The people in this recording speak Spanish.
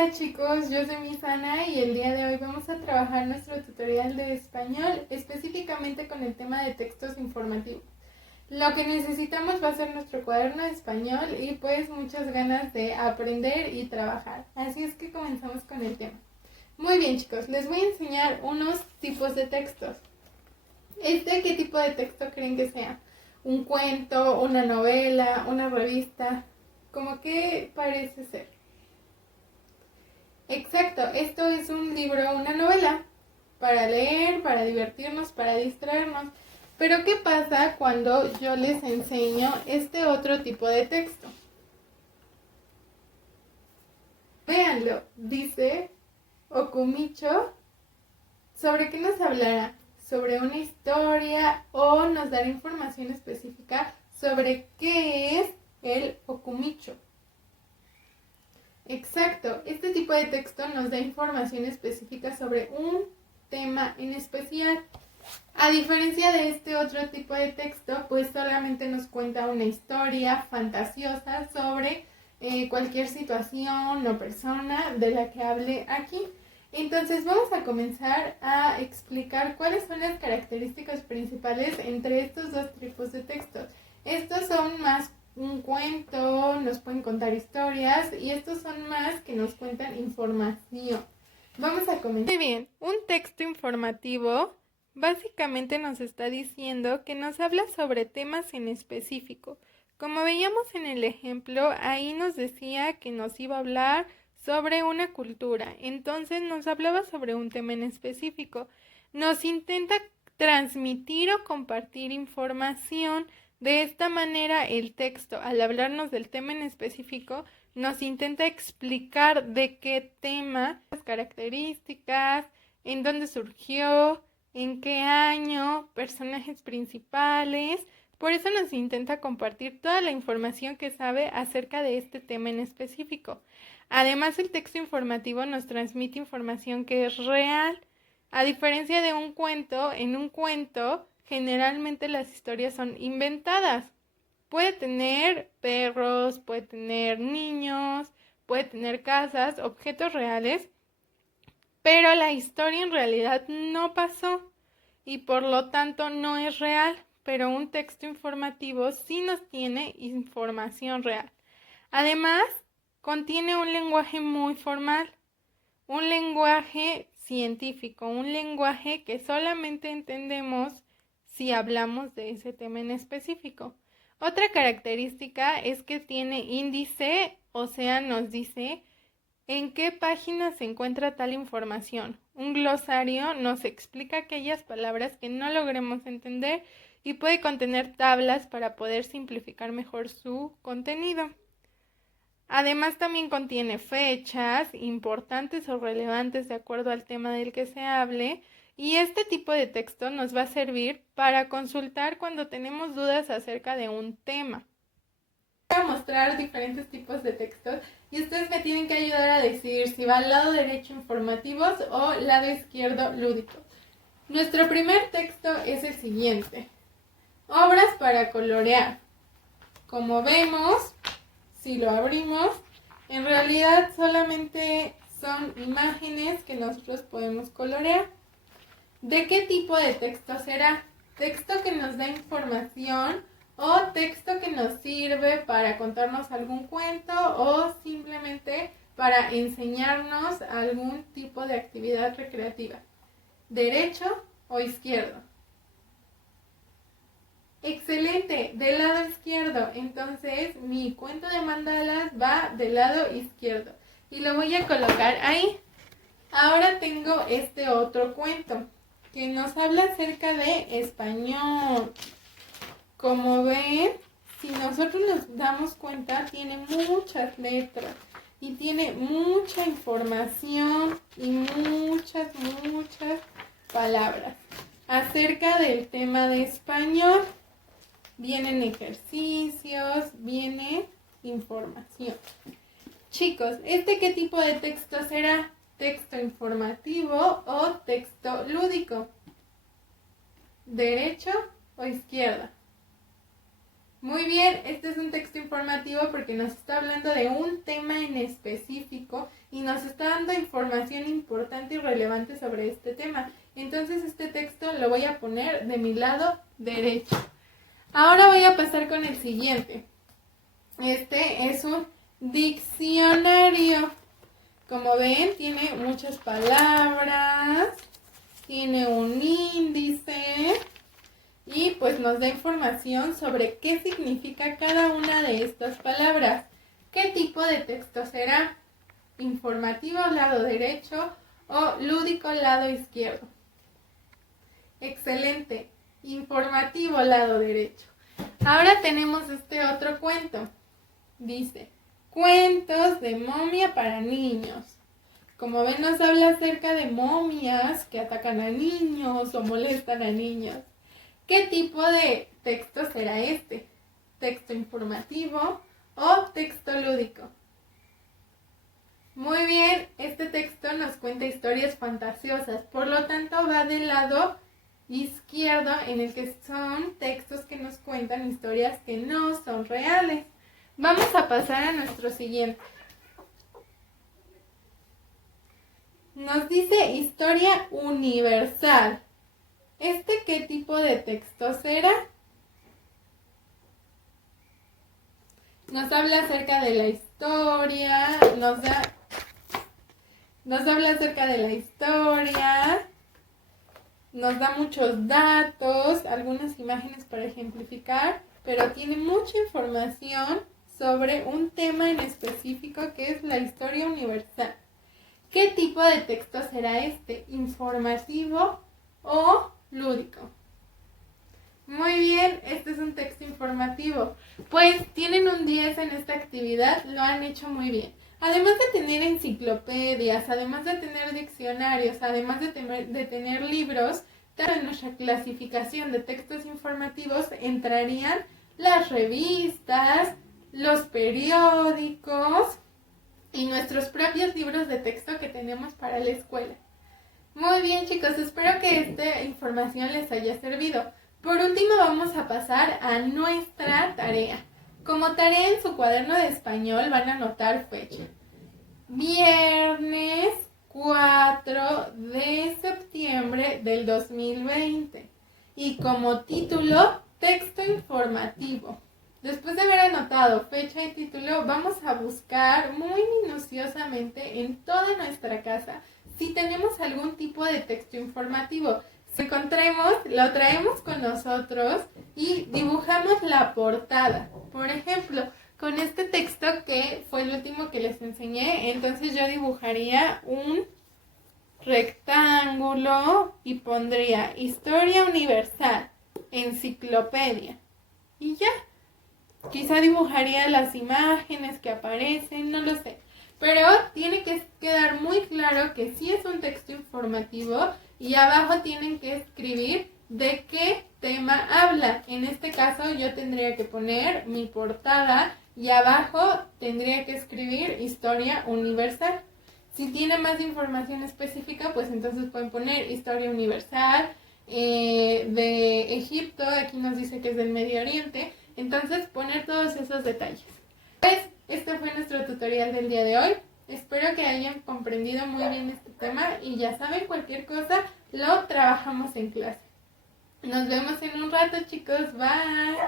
Hola chicos, yo soy Misana y el día de hoy vamos a trabajar nuestro tutorial de español, específicamente con el tema de textos informativos. Lo que necesitamos va a ser nuestro cuaderno de español y pues muchas ganas de aprender y trabajar. Así es que comenzamos con el tema. Muy bien chicos, les voy a enseñar unos tipos de textos. ¿Qué tipo de texto creen que sea? ¿Un cuento, una novela, una revista? ¿Cómo que parece ser? Exacto, esto es un libro, una novela, para leer, para divertirnos, para distraernos. Pero ¿qué pasa cuando yo les enseño este otro tipo de texto? Véanlo, dice Okumicho. ¿Sobre qué nos hablará? ¿Sobre una historia o nos dará información específica sobre qué es el Okumicho? Exacto, este tipo de texto nos da información específica sobre un tema en especial. A diferencia de este otro tipo de texto, pues solamente nos cuenta una historia fantasiosa sobre cualquier situación o persona de la que hable aquí. Entonces vamos a comenzar a explicar cuáles son las características principales entre estos dos tipos de textos. Estos son más un cuento, nos pueden contar historias y estos son más que nos cuentan información. Vamos a comenzar. Muy bien, un texto informativo básicamente nos está diciendo que nos habla sobre temas en específico. Como veíamos en el ejemplo, ahí nos decía que nos iba a hablar sobre una cultura. Entonces nos hablaba sobre un tema en específico. Nos intenta transmitir o compartir información. De esta manera, el texto, al hablarnos del tema en específico, nos intenta explicar de qué tema, las características, en dónde surgió, en qué año, personajes principales. Por eso nos intenta compartir toda la información que sabe acerca de este tema en específico. Además, el texto informativo nos transmite información que es real. A diferencia de un cuento, en un cuento generalmente las historias son inventadas. Puede tener perros, puede tener niños, puede tener casas, objetos reales, pero la historia en realidad no pasó y por lo tanto no es real, pero un texto informativo sí nos tiene información real. Además, contiene un lenguaje muy formal, un lenguaje científico, un lenguaje que solamente entendemos si hablamos de ese tema en específico. Otra característica es que tiene índice, o sea, nos dice en qué página se encuentra tal información. Un glosario nos explica aquellas palabras que no logremos entender y puede contener tablas para poder simplificar mejor su contenido. Además también contiene fechas importantes o relevantes de acuerdo al tema del que se hable y este tipo de texto nos va a servir para consultar cuando tenemos dudas acerca de un tema. Voy a mostrar diferentes tipos de textos y ustedes me tienen que ayudar a decidir si va al lado derecho informativos o lado izquierdo lúdicos. Nuestro primer texto es el siguiente. Obras para colorear. Como vemos, si lo abrimos, en realidad solamente son imágenes que nosotros podemos colorear. ¿De qué tipo de texto será? ¿Texto que nos da información o texto que nos sirve para contarnos algún cuento o simplemente para enseñarnos algún tipo de actividad recreativa? ¿Derecho o izquierdo? Excelente, del lado izquierdo. Entonces mi cuento de mandalas va del lado izquierdo y lo voy a colocar ahí. Ahora tengo este otro cuento que nos habla acerca de español. Como ven, si nosotros nos damos cuenta, tiene muchas letras y tiene mucha información y muchas palabras acerca del tema de español. Vienen ejercicios, viene información. Chicos, ¿qué tipo de texto será? ¿Texto informativo o texto lúdico? ¿Derecho o izquierda? Muy bien, este es un texto informativo porque nos está hablando de un tema en específico y nos está dando información importante y relevante sobre este tema. Entonces este texto lo voy a poner de mi lado derecho. Ahora voy a pasar con el siguiente. Este es un diccionario. Como ven, tiene muchas palabras, tiene un índice y pues nos da información sobre qué significa cada una de estas palabras. ¿Qué tipo de texto será? Informativo, lado derecho, o lúdico, lado izquierdo. Excelente. Informativo, lado derecho. Ahora tenemos este otro cuento. Dice, cuentos de momia para niños. Como ven, nos habla acerca de momias que atacan a niños o molestan a niños. ¿Qué tipo de texto será este? ¿Texto informativo o texto lúdico? Muy bien, este texto nos cuenta historias fantasiosas, por lo tanto va del lado izquierdo, en el que son textos que nos cuentan historias que no son reales. Vamos a pasar a nuestro siguiente. Nos dice historia universal. ¿Qué tipo de texto será? Nos habla acerca de la historia, nos habla acerca de la historia, nos da muchos datos, algunas imágenes para ejemplificar, pero tiene mucha información sobre un tema en específico que es la historia universal. ¿Qué tipo de texto será este? ¿Informativo o lúdico? Muy bien, este es un texto informativo. Pues tienen un 10 en esta actividad, lo han hecho muy bien. Además de tener enciclopedias, además de tener diccionarios, además de tener libros, en nuestra clasificación de textos informativos entrarían las revistas, los periódicos y nuestros propios libros de texto que tenemos para la escuela. Muy bien, chicos, espero que esta información les haya servido. Por último, vamos a pasar a nuestra tarea. Como tarea en su cuaderno de español van a anotar fecha. Viernes 4 de septiembre del 2020. Y como título, texto informativo. Después de haber anotado fecha y título, vamos a buscar muy minuciosamente en toda nuestra casa si tenemos algún tipo de texto informativo. Si encontremos, lo traemos con nosotros y dibujamos la portada. Por ejemplo, con este texto que fue el último que les enseñé, entonces yo dibujaría un rectángulo y pondría Historia Universal, Enciclopedia. Y ya. Quizá dibujaría las imágenes que aparecen, no lo sé. Pero tiene que quedar muy claro que sí es un texto informativo y abajo tienen que escribir de qué tema habla. En este caso yo tendría que poner mi portada y abajo tendría que escribir Historia Universal. Si tiene más información específica, pues entonces pueden poner Historia Universal de Egipto, aquí nos dice que es del Medio Oriente. Entonces, poner todos esos detalles. Pues, este fue nuestro tutorial del día de hoy. Espero que hayan comprendido muy bien este tema y ya saben, cualquier cosa lo trabajamos en clase. Nos vemos en un rato, chicos. Bye.